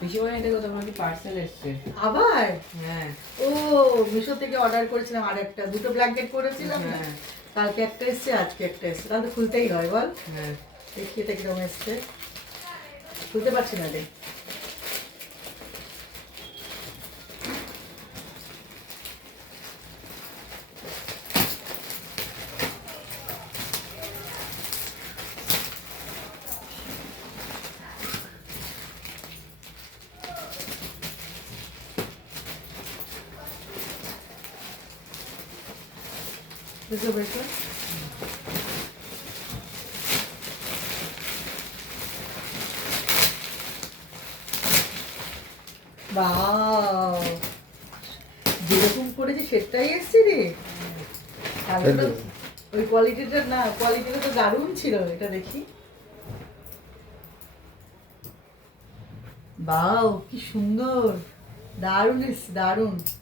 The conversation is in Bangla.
পিসিমণি থেকে তোমার কি পার্সেল এসছে? আবার হ্যাঁ ও মিশো থেকে অর্ডার করেছিলাম আর একটা, দুটো ব্ল্যাঙ্কেট করেছিলাম না, হ্যাঁ কালকে একটা এসছে আজকে একটা এসছে, তাহলে তো খুলতেই হয় বল। হ্যাঁ। দেখি এটা কিরকম এসছে, খুলতে পারছি না রে। বুঝতে পেরেছো? বাও, যেরকম করেছি সেটাই এসছে রে। তাহলে তো ওই কোয়ালিটিটা না, কোয়ালিটিটা তো দারুণ ছিল, এটা দেখি। বাও কি সুন্দর, দারুণ এসছে দারুণ।